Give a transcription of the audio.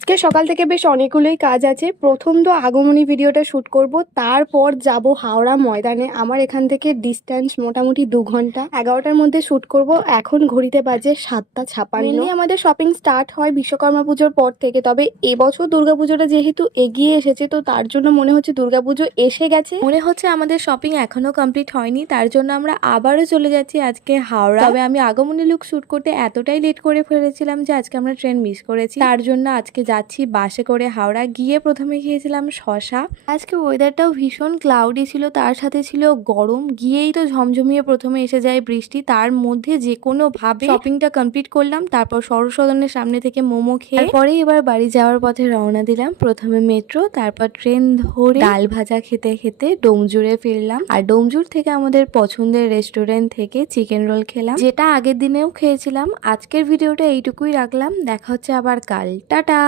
আজকে সকাল থেকে বেশ অনেকগুলোই কাজ আছে। প্রথম তো আগমনী ভিডিওটা শ্যুট করব, তারপর যাব হাওড়া ময়দানে। আমার এখান থেকে ডিস্ট্যান্স মোটামুটি 2 ঘন্টা। 11টার মধ্যে শ্যুট করব। এখন ঘড়িতে বাজে 7:56। মেনলি আমাদের শপিং স্টার্ট হয় বিশ্বকর্মা পুজোর পর থেকে, তবে এবছর দুর্গাপুজোটা যেহেতু এগিয়ে এসেছে তো তার জন্য মনে হচ্ছে দুর্গাপুজো এসে গেছে, মনে হচ্ছে আমাদের শপিং এখনো কমপ্লিট হয়নি। তার জন্য আমরা আবারও চলে যাচ্ছি আজকে হাওড়া। তবে আমি আগমনী লুক শ্যুট করতে এতটাই লেট করে ফেলেছিলাম যে আজকে আমরা ট্রেন মিস করেছি। তার জন্য আজকে যাচ্ছি বাসে করে হাওড়া। গিয়ে প্রথমে খেয়েছিলাম শশা। আজকে ওয়েদারটাও ভীষণ ক্লাউডি ছিল, তার সাথে ছিল গরম। গিয়েই তো ঝমঝমিয়ে প্রথমে এসে যায় বৃষ্টি, তার মধ্যে যে কোনো ভাবে শপিংটা কমপ্লিট করলাম। তারপর সরস্বতনের সামনে থেকে মোমো খেয়ে পরে এবার বাড়ি যাওয়ার পথে রওনা দিলাম। প্রথমে মেট্রো, তারপর ট্রেন ধরে ডাল ভাজা খেতে খেতে ডোমজুড়ে ফিরলাম। আর ডোমজুর থেকে আমাদের পছন্দের রেস্টুরেন্ট থেকে চিকেন রোল খেলাম, যেটা আগের দিনেও খেয়েছিলাম। আজকের ভিডিওটা এইটুকুই রাখলাম, দেখা হচ্ছে আবার কাল। টাটা।